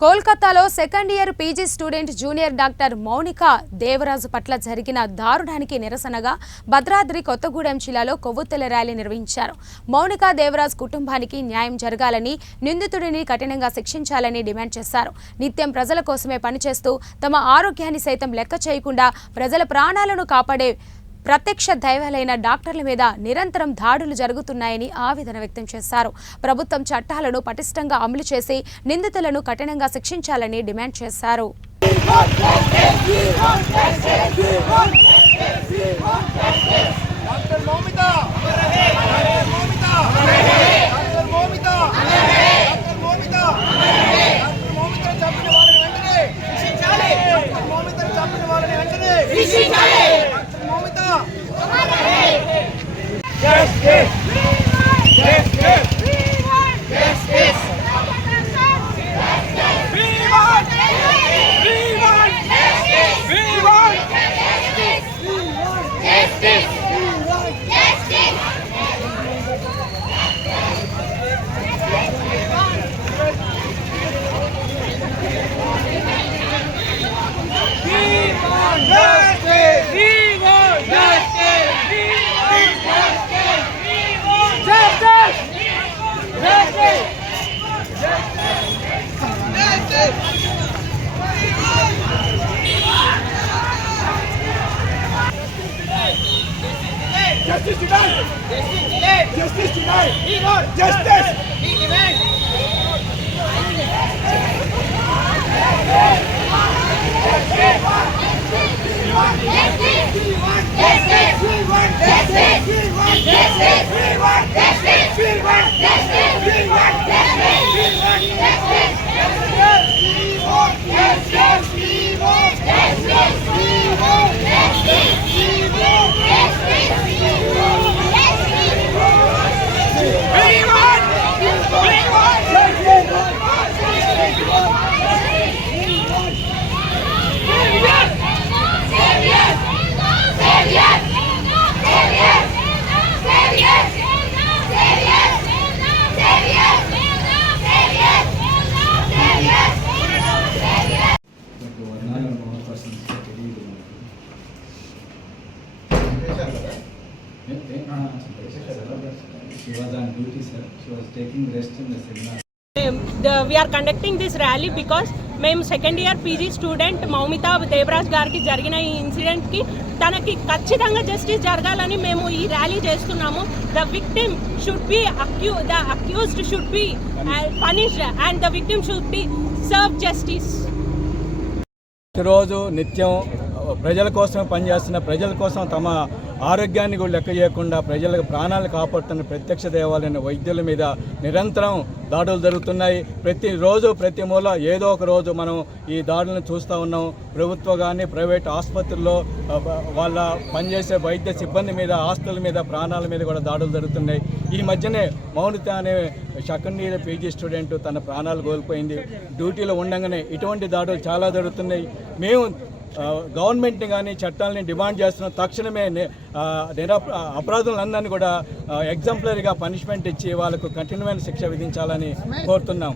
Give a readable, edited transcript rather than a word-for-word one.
కోల్కతాలో second year PG student junior doctor Mounika దేవరాజు పట్ల జరిగిన దారుణానికి నిరసనగా భద్రాద్రి కొత్తగూడెం జిల్లాలో కొవ్వొత్తుల ర్యాలీ నిర్వహించారు. మౌనిక దేవరాజ్ కుటుంబానికి న్యాయం జరగాలని, నిందితుడిని కఠినంగా శిక్షించాలని డిమాండ్ చేశారు. నిత్యం ప్రజల కోసమే పనిచేస్తూ తమ ఆరోగ్యాన్ని సైతం లెక్క చేయకుండా ప్రజల ప్రాణాలను కాపాడే ప్రత్యక్ష దైవాలైన డాక్టర్ల మీద నిరంతరం దాడులు జరుగుతున్నాయని ఆవేదన వ్యక్తం చేశారు. ప్రభుత్వం చట్టాలను పటిష్టంగా అమలు చేసి నిందితులను కఠినంగా శిక్షించాలని డిమాండ్ చేశారు. Justice! Justice! Justice! We want! We want! We want! Justice! Justice tonight! Justice tonight! We want justice! We demand! She was on duty, sir. She was taking rest in the seminar. We are conducting this rally because మేము second year PG student Moumita Devaraj గారికి జరిగిన ఈ ఇన్సిడెంట్కి తనకి ఖచ్చితంగా జస్టిస్ జరగాలని మేము ఈ ర్యాలీ చేస్తున్నాము. The victim should be the accused should be punished and the victim should be serve justice. రోజు నిత్యం ప్రజల కోసం పనిచేస్తున్న, ప్రజల కోసం తమ ఆరోగ్యాన్ని కూడా లెక్క చేయకుండా ప్రజలకు ప్రాణాలు కాపాడుతున్న ప్రత్యక్ష దేవాలైన వైద్యుల మీద నిరంతరం దాడులు జరుగుతున్నాయి. ప్రతిరోజు ప్రతి మూల ఏదో ఒక రోజు మనం ఈ దాడులను చూస్తూ ఉన్నాం. ప్రభుత్వ కానీ ప్రైవేట్ ఆసుపత్రుల్లో వాళ్ళ పనిచేసే వైద్య సిబ్బంది మీద, ఆస్తుల మీద, ప్రాణాల మీద కూడా దాడులు జరుగుతున్నాయి. ఈ మధ్యనే మౌనిత అనే సెకండ్ ఇయర్ పీజీ స్టూడెంట్ తన ప్రాణాలు కోల్పోయింది. డ్యూటీలో ఉండగానే ఇటువంటి దాడులు చాలా జరుగుతున్నాయి. మేము గవర్నమెంట్ని కానీ చట్టాలని డిమాండ్ చేస్తున్నాం. తక్షణమే అపరాధులందరినీ కూడా ఎగ్జాంపులరీగా పనిష్మెంట్ ఇచ్చి వాళ్ళకు కఠినమైన శిక్ష విధించాలని కోరుతున్నాం.